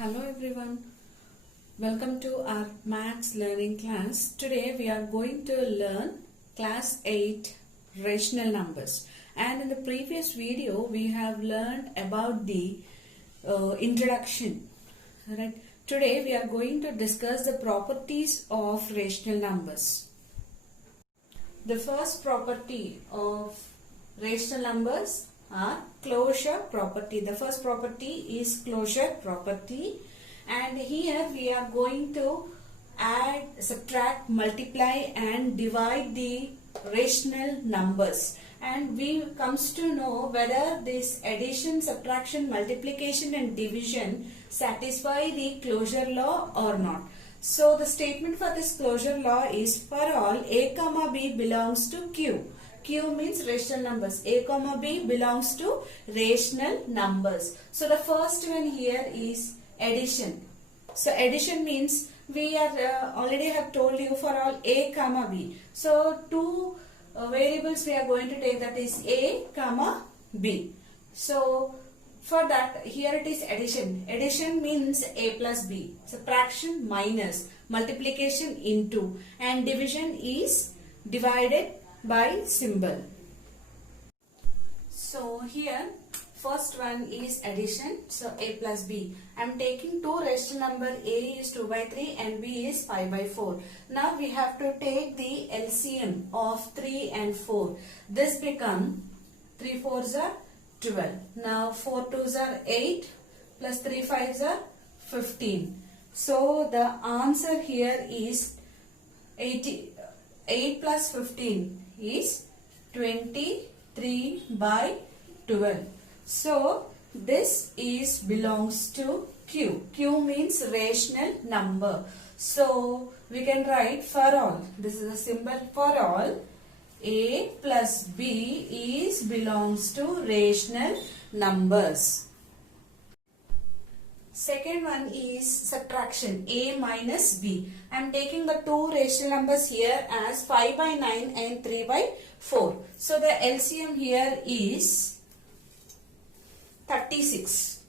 Hello everyone, welcome to our maths learning class. Today we are going to learn class 8 rational numbers, and in the previous video we have learned about the introduction. Right? Today we are going to discuss the properties of rational numbers. The first property of rational numbers are closure property. The first property is closure property, and here we are going to add, subtract, multiply and divide the rational numbers, and we comes to know whether this addition, subtraction, multiplication and division satisfy the closure law or not. So the statement for this closure law is, for all a comma b belongs to q. Q means rational numbers. A comma b belongs to rational numbers. So the first one here is addition. So addition means we are already have told you for all a comma b. So two variables we are going to take, that is a comma b. So for that, here it is addition. Addition means a plus b. Subtraction minus. Multiplication into. And division is divided by symbol. So here first one is addition. So a plus b. I am taking two rational number. A is 2 by 3 and b is 5 by 4. Now we have to take the LCM of 3 and 4. This become 3 4s are 12. Now 4 2s are 8 plus 3 5s are 15. So the answer here is 8 plus 15 is 23 by 12. So this is belongs to Q. Q means rational number. So we can write for all. This is a symbol for all. A plus B is belongs to rational numbers. Second one is subtraction, a minus b. I am taking the two rational numbers here as 5 by 9 and 3 by 4. So the LCM here is 36.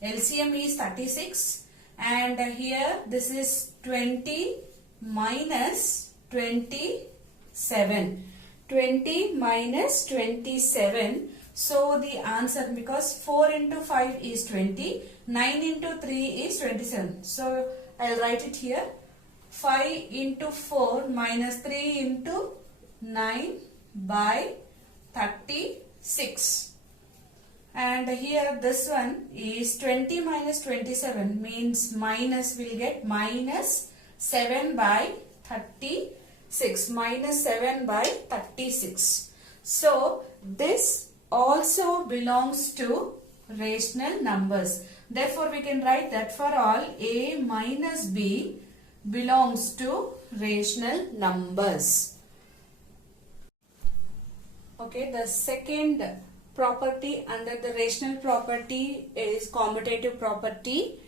LCM is 36, and here this is 20 minus 27. 20 minus 27. So the answer, because 4 into 5 is 20, 9 into 3 is 27. So I'll write it here. 5 into 4 minus 3 into 9 by 36. And here this one is 20 minus 27 means minus, will get minus 7 by 36. Minus 7 by 36. So this also belongs to rational numbers. Therefore, we can write that for all a minus b belongs to rational numbers. Okay, the second property under the rational property is commutative property.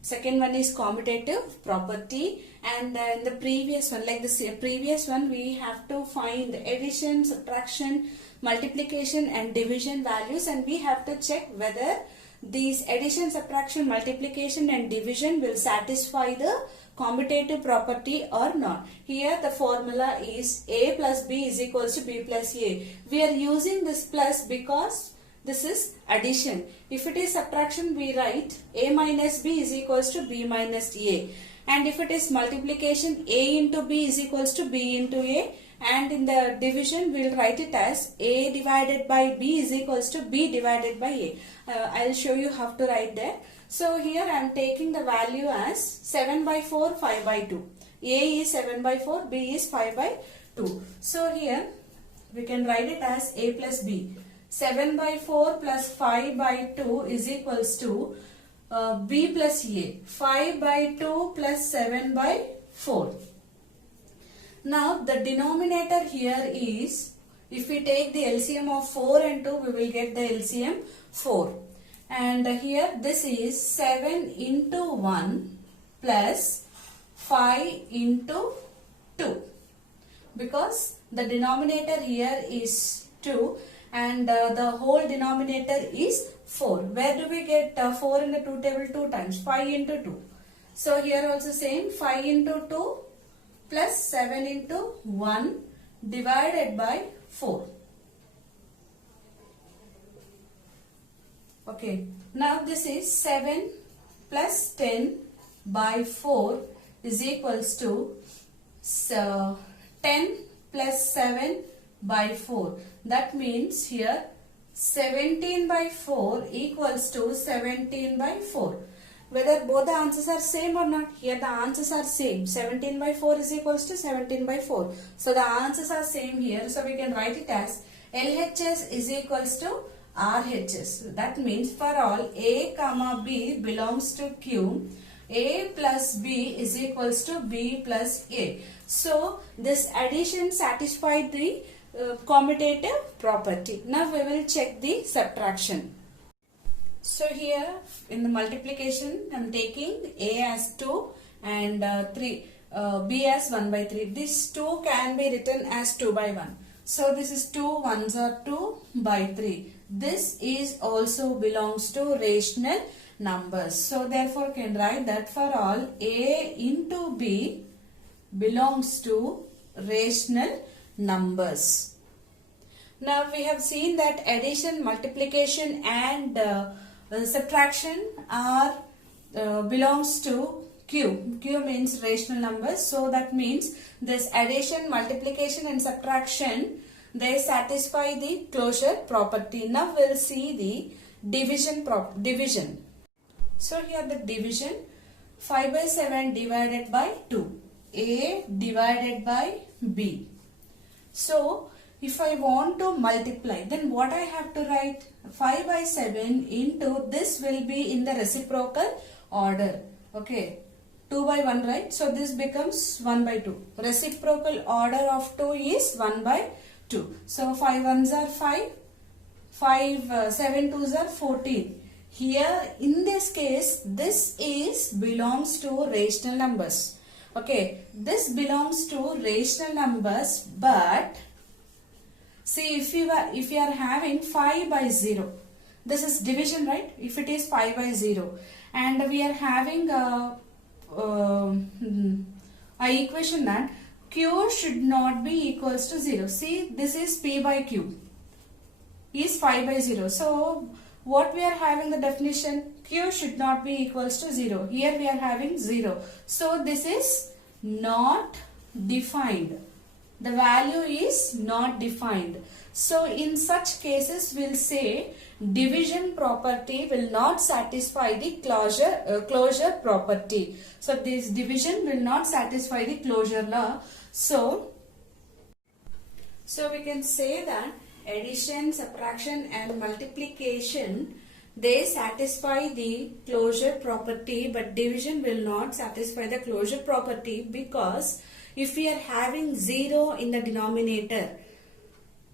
Second one is commutative property, and in the previous one, like the previous one, we have to find addition, subtraction, multiplication and division values, and we have to check whether these addition, subtraction, multiplication and division will satisfy the commutative property or not. Here the formula is a plus b is equals to b plus a. We are using this plus because this is addition. If it is subtraction, we write a minus b is equals to b minus a. And if it is multiplication, a into b is equals to b into a. And in the division, we will write it as a divided by b is equals to b divided by a. I will show you how to write that. So here I am taking the value as 7 by 4, 5 by 2. A is 7 by 4, b is 5 by 2. So here we can write it as a plus b. 7 by 4 plus 5 by 2 is equals to b plus a. 5 by 2 plus 7 by 4. Now the denominator here is, if we take the LCM of 4 and 2, we will get the LCM 4. And here this is 7 into 1 plus 5 into 2. Because the denominator here is 2 and the whole denominator is 4. Where do we get 4 in the 2 table? 2 times. 5 into 2. So here also same, 5 into 2 plus 7 into 1 divided by 4. Okay, now this is 7 plus 10 by 4 is equals to 10 plus 7 by 4. That means here 17 by 4 equals to 17 by 4. Whether both the answers are same or not, here the answers are same. 17 by 4 is equals to 17 by 4. So the answers are same here. So we can write it as LHS is equals to RHS. That means for all A comma B belongs to Q, A plus B is equals to B plus A. So this addition satisfied the commutative property. Now we will check the subtraction. So here in the multiplication I am taking A as 2 and B as 1 by 3. This 2 can be written as 2 by 1. So this is 2 1s are 2 by 3. This is also belongs to rational numbers. So therefore can write that for all A into B belongs to rational numbers. Now we have seen that addition, multiplication and subtraction are belongs to Q. Q means rational numbers. So that means this addition, multiplication and subtraction, they satisfy the closure property. Now we will see the division. So here the division, 5 by 7 divided by 2. A divided by B. So if I want to multiply, then what I have to write? 5 by 7 into this will be in the reciprocal order. Okay. 2 by 1, right? So this becomes 1 by 2. Reciprocal order of 2 is 1 by 2. So 5 1s are 5. 7 2s are 14. Here in this case, this is belongs to rational numbers. Okay. This belongs to rational numbers, but see, if you are having 5 by 0, this is division, right? If it is 5 by 0 and we are having a equation that Q should not be equals to 0. See, this is P by Q is 5 by 0. So what we are having the definition, Q should not be equals to 0. Here we are having 0. So this is not defined. The value is not defined. So in such cases we'll say division property will not satisfy the closure property. So this division will not satisfy the closure law. So we can say that addition, subtraction and multiplication, they satisfy the closure property, but division will not satisfy the closure property, because if we are having 0 in the denominator,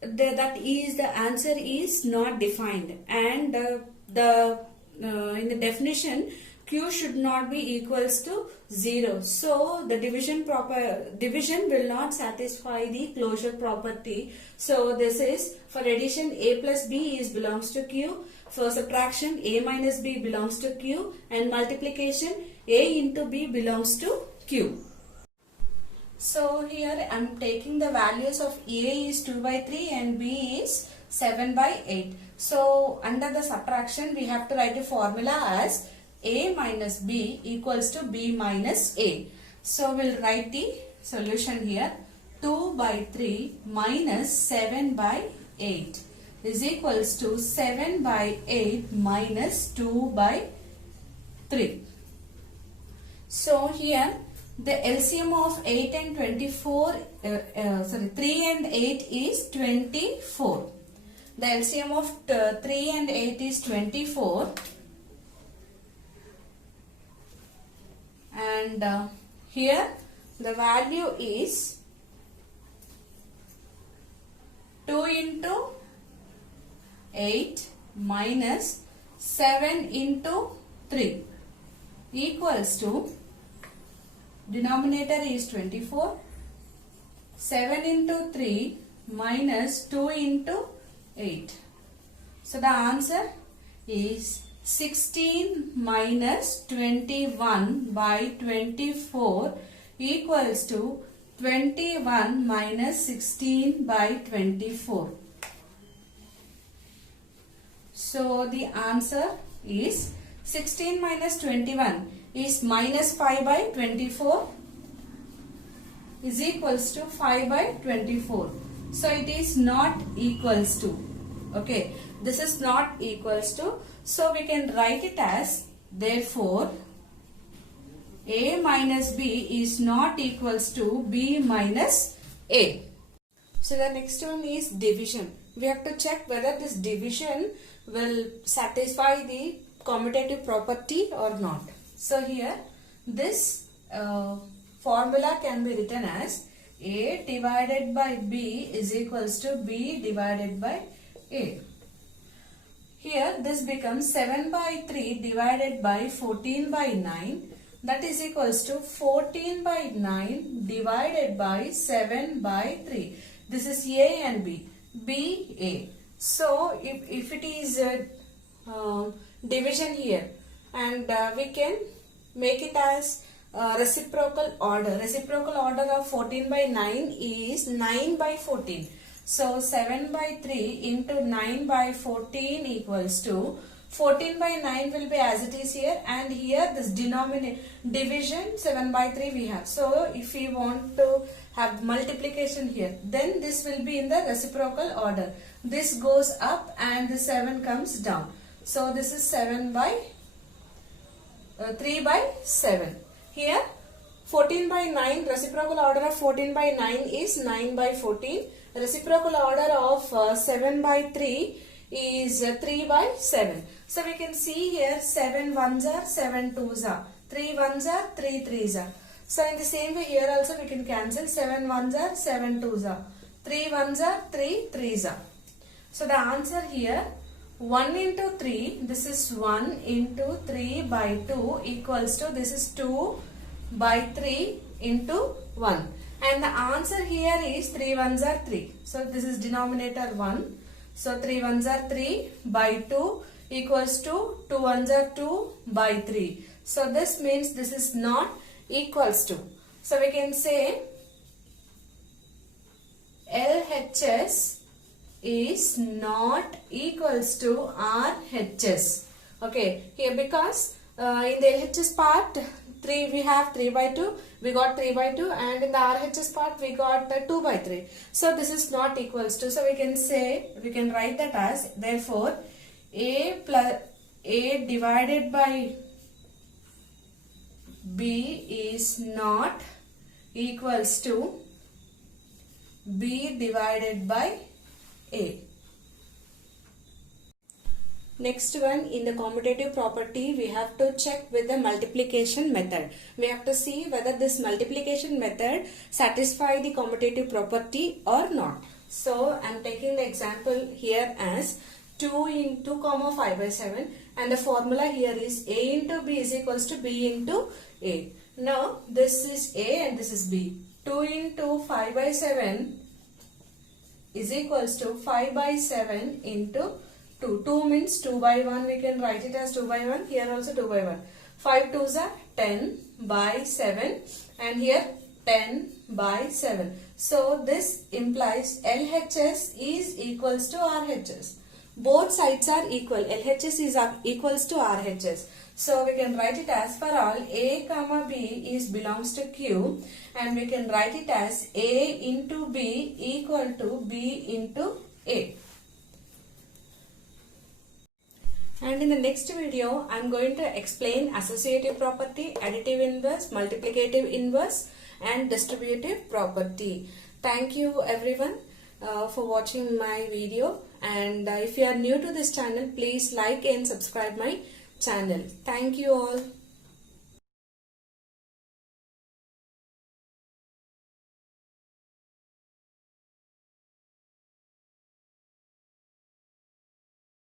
that is the answer is not defined, and in the definition Q should not be equals to 0. So the division will not satisfy the closure property. So this is for addition, A plus B is belongs to Q. For subtraction, A minus B belongs to Q, and multiplication, A into B belongs to Q. So here I am taking the values of A is 2 by 3 and B is 7 by 8. So under the subtraction we have to write a formula as A minus B equals to B minus A. So we'll write the solution here. 2 by 3 minus 7 by 8 is equals to 7 by 8 minus 2 by 3. So here the LCM of 8 and 24, 3 and 8 is 24. The LCM of 3 and 8 is 24. And here the value is 2 into 8 minus 7 into 3 equals to, denominator is 24, 7 into 3 minus 2 into 8. So the answer is 16 minus 21 by 24 equals to 21 minus 16 by 24. So the answer is 16 minus 21 is minus 5 by 24 is equals to 5 by 24. So it is not equals to. Okay, this is not equals to. So we can write it as, therefore A minus B is not equals to B minus A. So the next one is division. We have to check whether this division will satisfy the commutative property or not. So here this formula can be written as A divided by B is equals to B divided by A. Here this becomes 7 by 3 divided by 14 by 9, that is equals to 14 by 9 divided by 7 by 3. This is A and B. B, A. So if it is division here, and we can make it as reciprocal order. Reciprocal order of 14 by 9 is 9 by 14. So 7 by 3 into 9 by 14 equals to 14 by 9 will be as it is here, and here this denominator division 7 by 3 we have. So if we want to have multiplication here, then this will be in the reciprocal order. This goes up and the 7 comes down. So this is 7 by 3 by 7. Here 14 by 9, reciprocal order of 14 by 9 is 9 by 14. Reciprocal order of 7 by 3 is 3 by 7. So we can see here 7 ones are, 7 twos are, 3 ones are, 3 threes are. So in the same way here also we can cancel 7 ones are, 7 twos are, 3 ones are, 3 threes are. So the answer here 1 into 3, this is 1 into 3 by 2 equals to, this is 2 by 3 into 1. And the answer here is 3 ones are 3. So this is denominator 1. So 3 ones are 3 by 2 equals to 2 ones are 2 by 3. So this means this is not equals to. So we can say LHS is not equals to RHS. Okay, here because in the LHS part 3 we have 3 by 2, we got 3 by 2, and in the RHS part we got 2 by 3. So this is not equals to. So we can say, we can write that as, therefore A divided by B is not equals to B divided by A. Next one, in the commutative property, we have to check with the multiplication method. We have to see whether this multiplication method satisfy the commutative property or not. So I am taking the example here as 2 into 5 by 7, and the formula here is A into B is equals to B into A. Now this is A and this is B. 2 into 5 by 7 is equals to 5 by 7 into 2. 2 means 2 by 1. We can write it as 2 by 1. Here also 2 by 1. 5 2s are 10 by 7, and here 10 by 7. So this implies LHS is equals to RHS. Both sides are equal. LHS is equals to RHS. So we can write it as, for all A comma B is belongs to Q, and we can write it as A into B equal to B into A. And in the next video, I am going to explain associative property, additive inverse, multiplicative inverse, and distributive property. Thank you everyone for watching my video, and if you are new to this channel, please like and subscribe my channel. Thank you all.